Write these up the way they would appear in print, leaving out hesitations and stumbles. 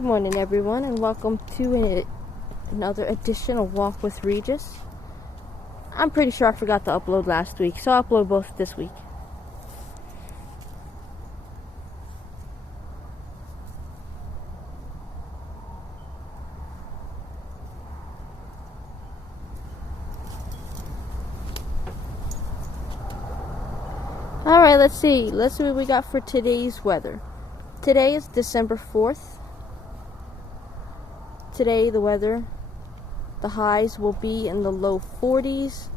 Good morning, everyone, and welcome to another edition of Walk with Regis. I'm pretty sure I forgot to upload last week, so I'll upload both this week. Alright, let's see what we got for today's weather. Today is December 4th. Today, the weather, the highs will be in the low 40s.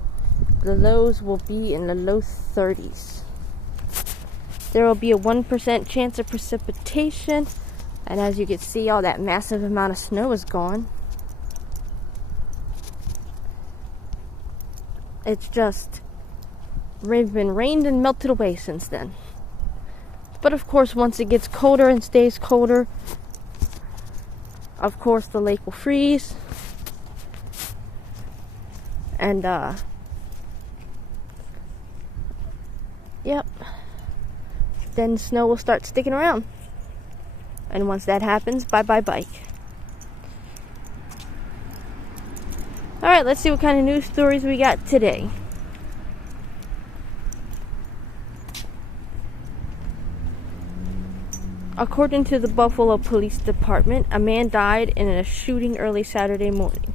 The lows will be in the low 30s. There will be a 1% chance of precipitation. And as you can see, all that massive amount of snow is gone. It's just been rained and melted away since then. But of course, once it gets colder and stays colder, of course the lake will freeze. And yep. Then snow will start sticking around. And once that happens, bye-bye bike. Alright, let's see what kind of news stories we got today. According to the Buffalo Police Department, a man died in a shooting early Saturday morning.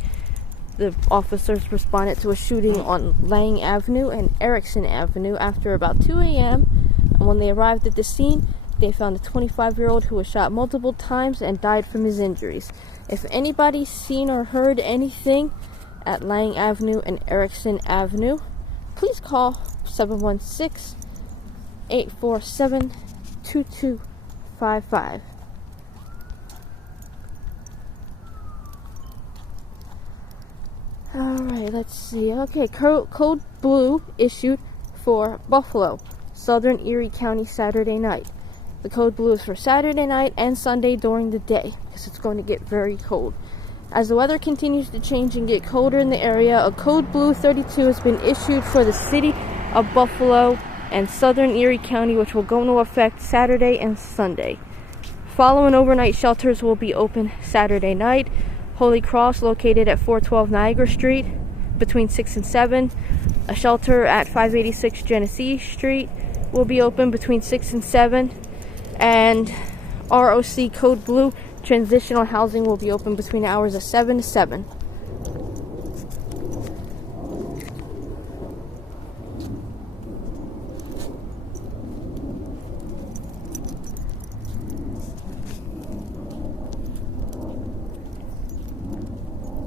The officers responded to a shooting on Lang Avenue and Erickson Avenue after about 2 a.m. And when they arrived at the scene, they found a 25-year-old who was shot multiple times and died from his injuries. If anybody's seen or heard anything at Lang Avenue and Erickson Avenue, please call 716-847-2255. Alright, let's see. Okay, code blue issued for Buffalo, Southern Erie County Saturday night. The code blue is for Saturday night and Sunday during the day because it's going to get very cold. As the weather continues to change and get colder in the area, a code blue 32 has been issued for the city of Buffalo and Southern Erie County, which will go into effect Saturday and Sunday. Following overnight shelters will be open Saturday night. Holy Cross, located at 412 Niagara Street, between 6 and 7. A shelter at 586 Genesee Street will be open between 6 and 7. And ROC Code Blue Transitional Housing will be open between the hours of 7 to 7.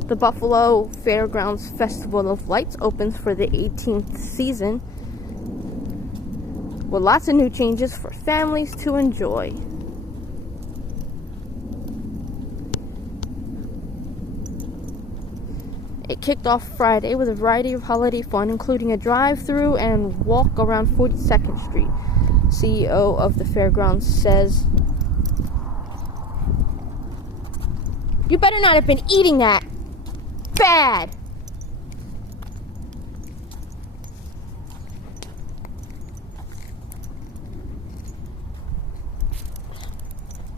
The Buffalo Fairgrounds Festival of Lights opens for the 18th season with lots of new changes for families to enjoy. It kicked off Friday with a variety of holiday fun, including a drive-through and walk around 42nd Street. CEO of the fairgrounds says, "You better not have been eating that. Bad."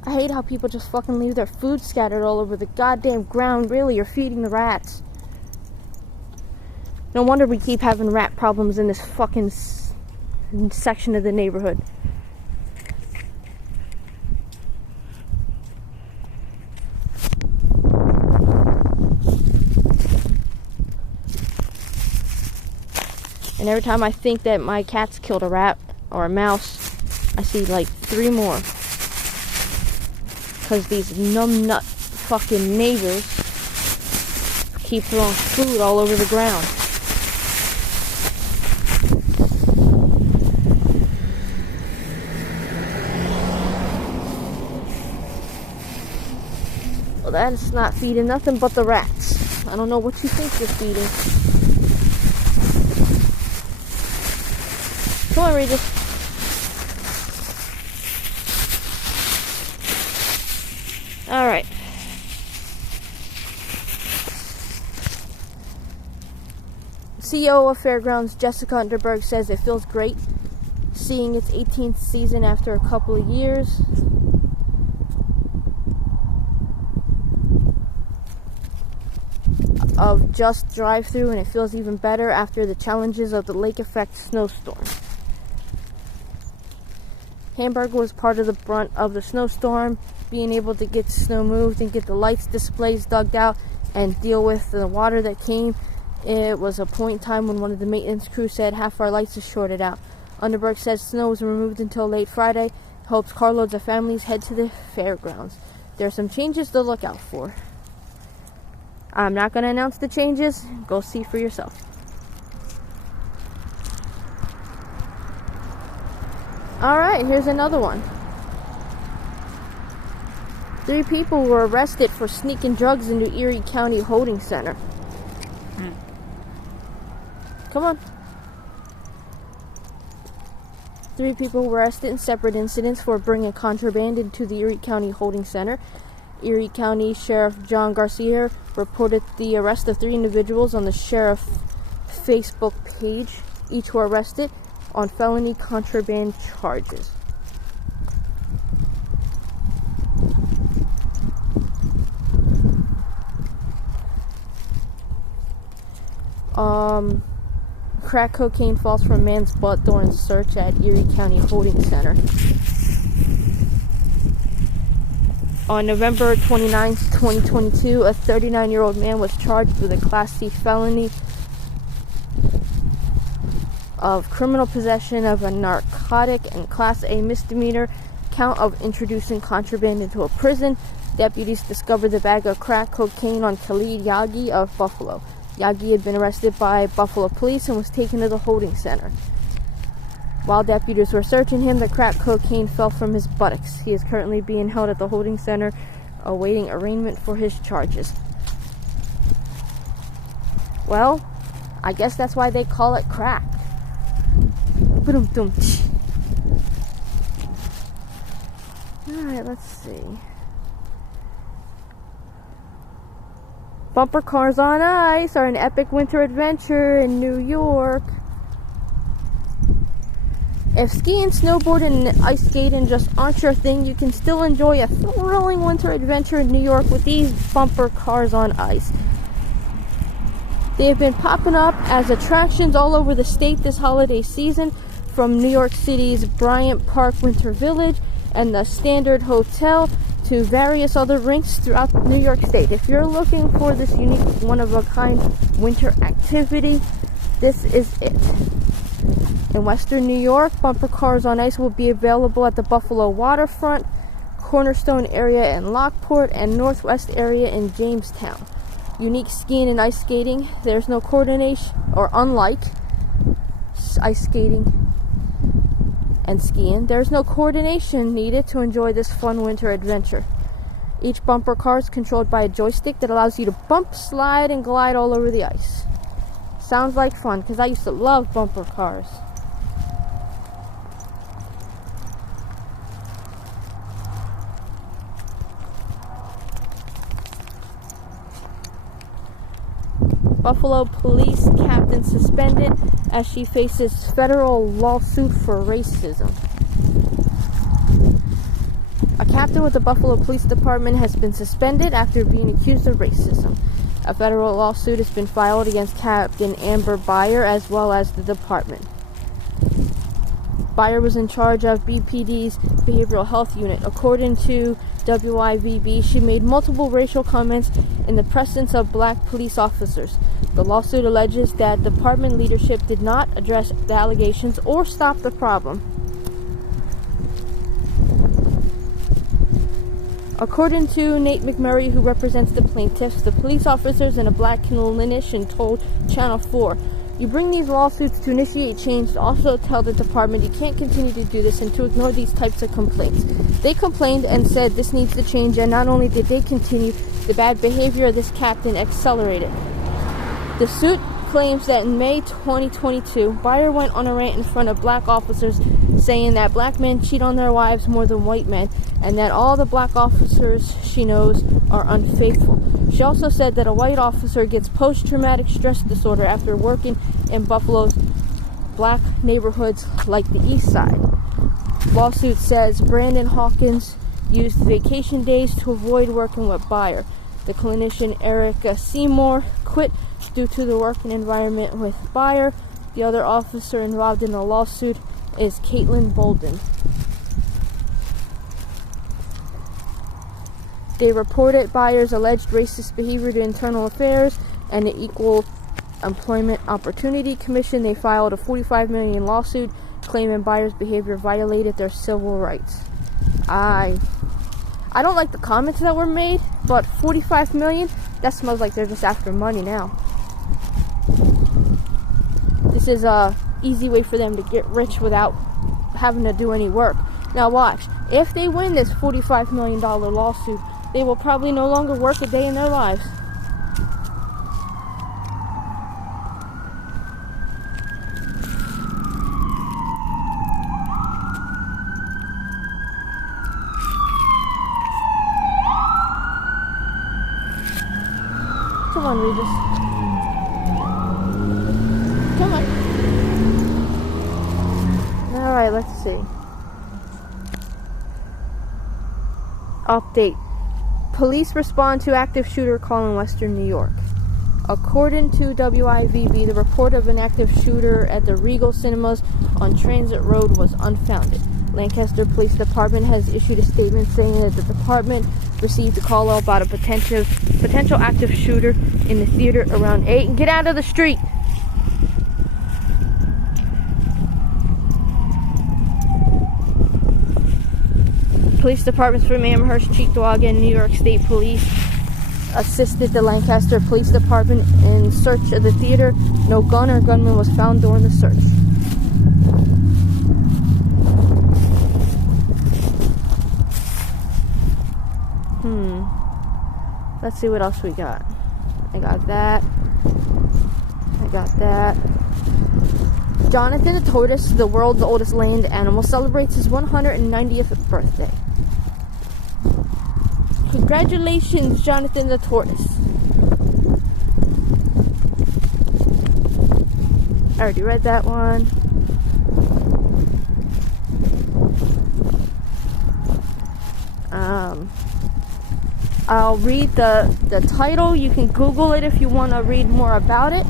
I hate how people just fucking leave their food scattered all over the goddamn ground. Really, you're feeding the rats. No wonder we keep having rat problems in this fucking section of the neighborhood. And every time I think that my cat's killed a rat or a mouse, I see like 3 more. Because these numbnut fucking neighbors keep throwing food all over the ground. Well, that's not feeding nothing but the rats. I don't know what you think you're feeding. Come on, Regis. Alright. CEO of Fairgrounds, Jessica Underberg, says it feels great seeing its 18th season after a couple of years. of just drive-through, and it feels even better after the challenges of the lake effect snowstorm. Hamburg was part of the brunt of the snowstorm, being able to get snow moved and get the lights displays dug out and deal with the water that came. It was a point in time when one of the maintenance crew said half our lights is shorted out. Underberg says snow was removed until late Friday. Hopes carloads of families head to the fairgrounds. There are some changes to look out for. I'm not going to announce the changes. Go see for yourself. Alright, here's another one. 3 people were arrested for sneaking drugs into Erie County Holding Center. Come on. 3 people were arrested in separate incidents for bringing contraband into the Erie County Holding Center. Erie County Sheriff John Garcia reported the arrest of 3 individuals on the sheriff's Facebook page. Each were arrested on felony contraband charges. Crack cocaine falls from man's butt during search at Erie County Holding Center. On November 29, 2022, a 39-year-old man was charged with a Class C felony of criminal possession of a narcotic and Class A misdemeanor count of introducing contraband into a prison. Deputies discovered the bag of crack cocaine on Khalid Yagi of Buffalo. Yagi had been arrested by Buffalo police and was taken to the holding center. While deputies were searching him, the crack cocaine fell from his buttocks. He is currently being held at the holding center, awaiting arraignment for his charges. Well, I guess that's why they call it crack. Alright, let's see. Bumper cars on ice are an epic winter adventure in New York. If skiing, snowboarding, and ice skating just aren't your thing, you can still enjoy a thrilling winter adventure in New York with these bumper cars on ice. They have been popping up as attractions all over the state this holiday season, from New York City's Bryant Park Winter Village and the Standard Hotel to various other rinks throughout New York State. If you're looking for this unique, one-of-a-kind winter activity, this is it. In Western New York, bumper cars on ice will be available at the Buffalo waterfront, Cornerstone area in Lockport, and Northwest area in Jamestown. Unique skiing and ice skating, there's no coordination, or unlike ice skating and skiing, there's no coordination needed to enjoy this fun winter adventure. Each bumper car is controlled by a joystick that allows you to bump, slide, and glide all over the ice. Sounds like fun, because I used to love bumper cars. Buffalo police captain suspended as she faces federal lawsuit for racism. A captain with the Buffalo Police Department has been suspended after being accused of racism. A federal lawsuit has been filed against Captain Amber Beyer as well as the department. Beyer was in charge of BPD's Behavioral Health Unit. According to WIVB, she made multiple racial comments in the presence of black police officers. The lawsuit alleges that department leadership did not address the allegations or stop the problem. According to Nate McMurray, who represents the plaintiffs, the police officers in a black clinician told Channel 4, "You bring these lawsuits to initiate change, to also tell the department you can't continue to do this and to ignore these types of complaints." They complained and said this needs to change, and not only did they continue, the bad behavior of this captain accelerated. The suit claims that in May 2022, Beyer went on a rant in front of black officers saying that black men cheat on their wives more than white men, and that all the black officers she knows are unfaithful. She also said that a white officer gets post-traumatic stress disorder after working in Buffalo's black neighborhoods like the East Side. Lawsuit says Brandon Hawkins used vacation days to avoid working with Beyer. The clinician Erica Seymour quit due to the working environment with Bayer. The other officer involved in the lawsuit is Caitlin Bolden. They reported Bayer's alleged racist behavior to Internal Affairs and the Equal Employment Opportunity Commission. They filed a $45 million lawsuit claiming Bayer's behavior violated their civil rights. I don't like the comments that were made, but $45 million, that smells like they're just after money now. This is a easy way for them to get rich without having to do any work. Now watch, if they win this $45 million lawsuit, they will probably no longer work a day in their lives. Come on, Regis. Come on. Alright, let's see. Update. Police respond to active shooter call in Western New York. According to WIVB, the report of an active shooter at the Regal Cinemas on Transit Road was unfounded. Lancaster Police Department has issued a statement saying that the department received a call about a potential active shooter in the theater around 8. And get out of the street! Police departments from Amherst, Cheektowaga, and New York State Police assisted the Lancaster Police Department in search of the theater. No gun or gunman was found during the search. Let's see what else we got. I got that. Jonathan the tortoise, the world's oldest land animal, celebrates his 190th birthday. Congratulations, Jonathan the tortoise. I already read that one. I'll read the title. You can Google it if you want to read more about it.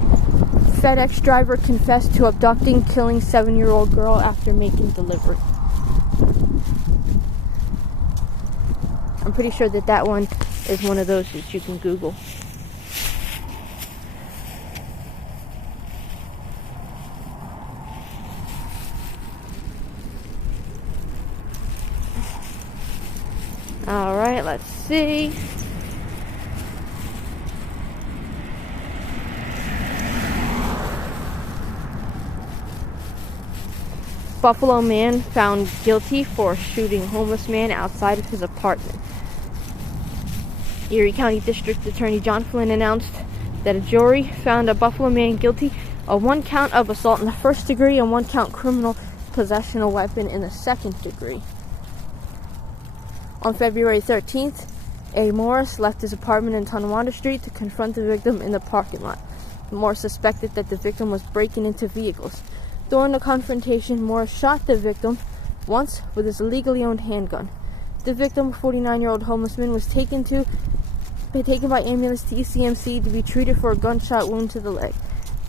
FedEx driver confessed to abducting, killing 7-year-old girl after making delivery. I'm pretty sure that one is one of those that you can Google. Alright, let's see. Buffalo man found guilty for shooting homeless man outside of his apartment. Erie County District Attorney John Flynn announced that a jury found a Buffalo man guilty of 1 count of assault in the first degree and 1 count criminal possession of a weapon in the second degree. On February 13th, A. Morris left his apartment in Tonawanda Street to confront the victim in the parking lot. Morris suspected that the victim was breaking into vehicles. During the confrontation, Morris shot the victim once with his illegally owned handgun. The victim, a 49-year-old homeless man, was taken by ambulance to ECMC to be treated for a gunshot wound to the leg.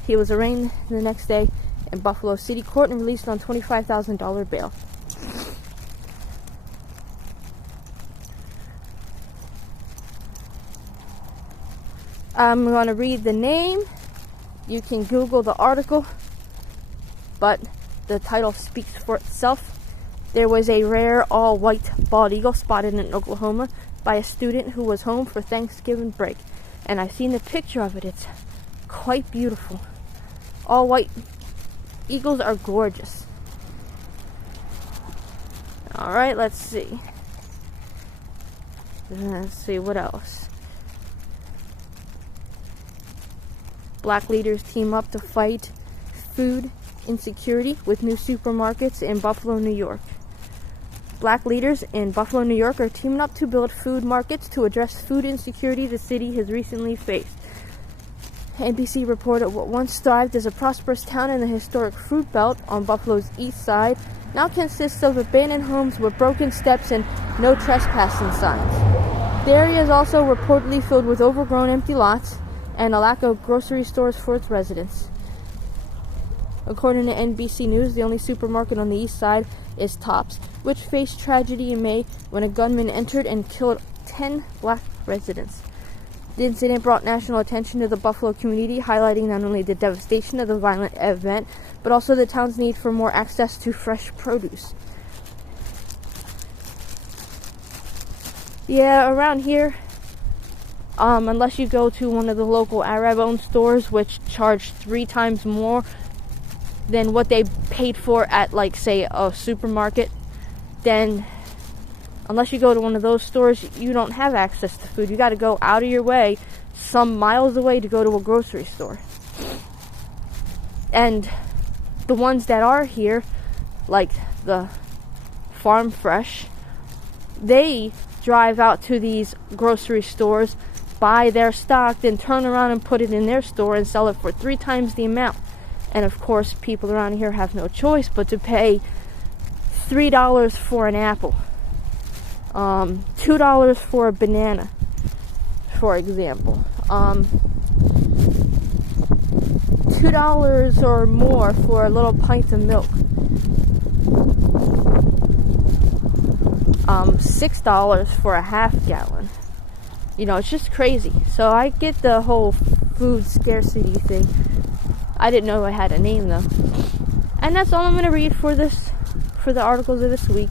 He was arraigned the next day in Buffalo City Court and released on $25,000 bail. I'm going to read the name. You can Google the article, but the title speaks for itself. There was a rare all-white bald eagle spotted in Oklahoma by a student who was home for Thanksgiving break. And I've seen the picture of it. It's quite beautiful. All-white eagles are gorgeous. Alright, let's see. Let's see what else. Black leaders team up to fight food insecurity with new supermarkets in Buffalo, New York. Black leaders in Buffalo, New York are teaming up to build food markets to address food insecurity the city has recently faced. NBC reported what once thrived as a prosperous town in the historic Fruit Belt on Buffalo's east side now consists of abandoned homes with broken steps and no trespassing signs. The area is also reportedly filled with overgrown empty lots and a lack of grocery stores for its residents. According to NBC News, the only supermarket on the east side is Tops, which faced tragedy in May when a gunman entered and killed 10 black residents. The incident brought national attention to the Buffalo community, highlighting not only the devastation of the violent event, but also the town's need for more access to fresh produce. Yeah, around here, unless you go to one of the local Arab-owned stores, which charge 3 times more than what they paid for at, like, say, a supermarket, then unless you go to one of those stores, you don't have access to food. You got to go out of your way, some miles away, to go to a grocery store. And the ones that are here, like the Farm Fresh, they drive out to these grocery stores, buy their stock, then turn around and put it in their store and sell it for 3 times the amount. And of course, people around here have no choice but to pay $3 for an apple, $2 for a banana, for example, $2 or more for a little pint of milk, $6 for a half gallon. You know, it's just crazy. So I get the whole food scarcity thing. I didn't know I had a name though. And that's all I'm going to read for the articles of this week.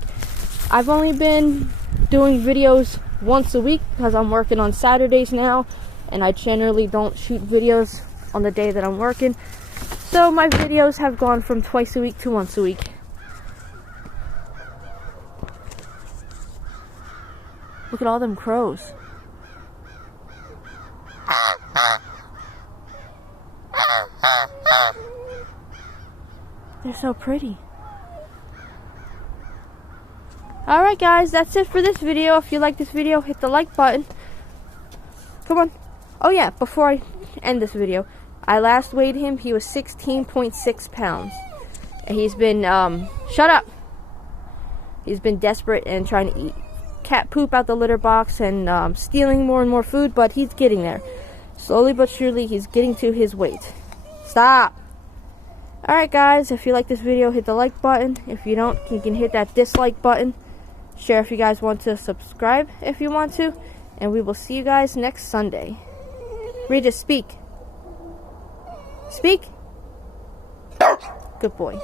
I've only been doing videos once a week because I'm working on Saturdays now, and I generally don't shoot videos on the day that I'm working. So my videos have gone from twice a week to once a week. Look at all them crows. They're so pretty. Alright guys, that's it for this video. If you like this video, hit the like button. Come on. Oh yeah, before I end this video, I last weighed him. He was 16.6 pounds. And he's been, shut up! He's been desperate and trying to eat cat poop out the litter box and stealing more and more food, but he's getting there. Slowly but surely, he's getting to his weight. Stop! Alright guys, if you like this video, hit the like button. If you don't, you can hit that dislike button. Share if you guys want to, subscribe if you want to, and we will see you guys next Sunday. Regis, speak. Speak. Good boy.